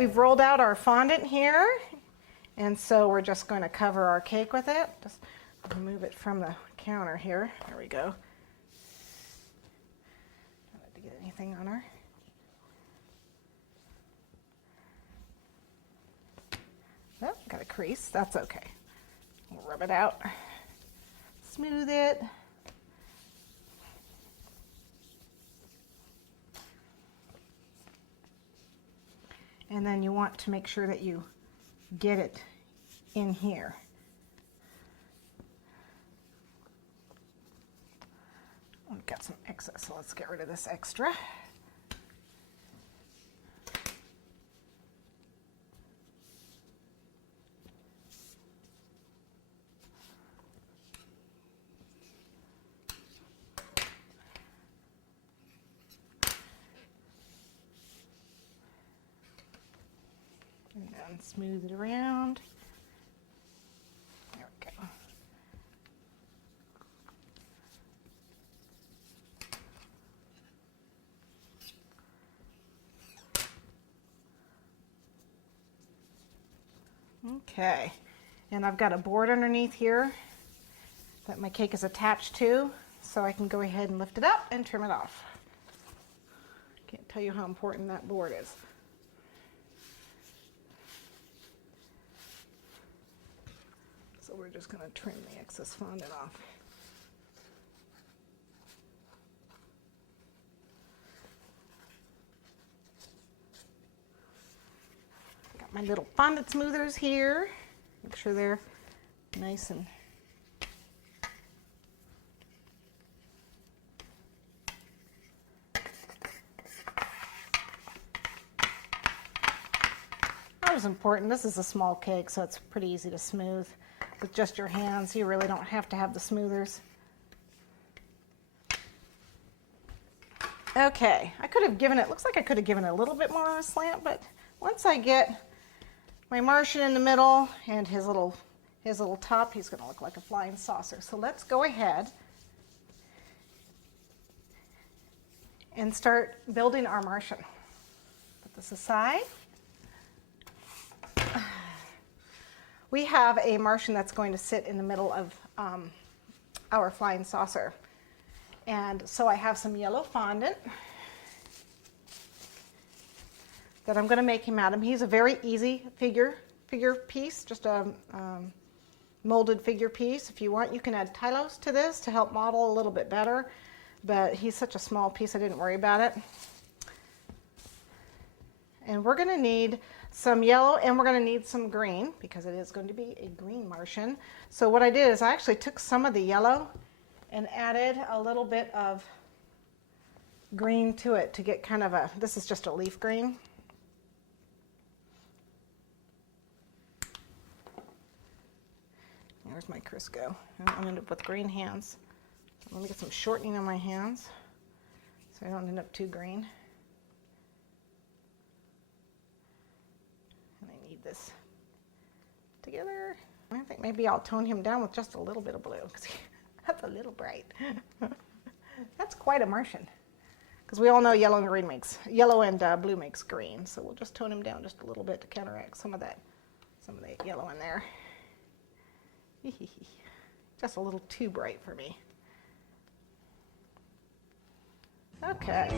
we've rolled out our fondant here, and so we're just going to cover our cake with it. Just remove it from the counter here. There we go. Don't have to get anything on her. Oh, got a crease. That's okay. We'll rub it out. Smooth it. And then you want to make sure that you get it in here. We've got some excess, so let's get rid of this extra. And then smooth it around. There we go. Okay, and I've got a board underneath here that my cake is attached to, so I can go ahead and lift it up and trim it off. Can't tell you how important that board is. So we're just going to trim the excess fondant off. Got my little Fondant Smoothers here. Make sure they're nice and that was important. This is a small cake, so it's pretty easy to smooth with just your hands. You really don't have to have the smoothers. Okay, I could have given it, looks like I could have given it a little bit more of a slant, but once I get my Martian in the middle and his little top, he's going to look like a flying saucer. So let's go ahead and start building our Martian. Put this aside. We have a Martian that's going to sit in the middle of our flying saucer. And so I have some yellow fondant that I'm going to make him out of. He's a very easy figure piece, just a molded figure piece. If you want, you can add Tylose to this to help model a little bit better, but he's such a small piece I didn't worry about it. And we're going to need some yellow and we're going to need some green because it is going to be a green Martian. So what I did is I actually took some of the yellow and added a little bit of green to it to get kind of a, this is just a leaf green. There's my Crisco. I'm end up with green hands. Let me get some shortening on my hands so I don't end up too green. This together. I think maybe I'll tone him down with just a little bit of blue because that's a little bright. That's quite a Martian because we all know yellow and blue makes green. So we'll just tone him down just a little bit to counteract some of that yellow in there. Just a little too bright for me. Okay.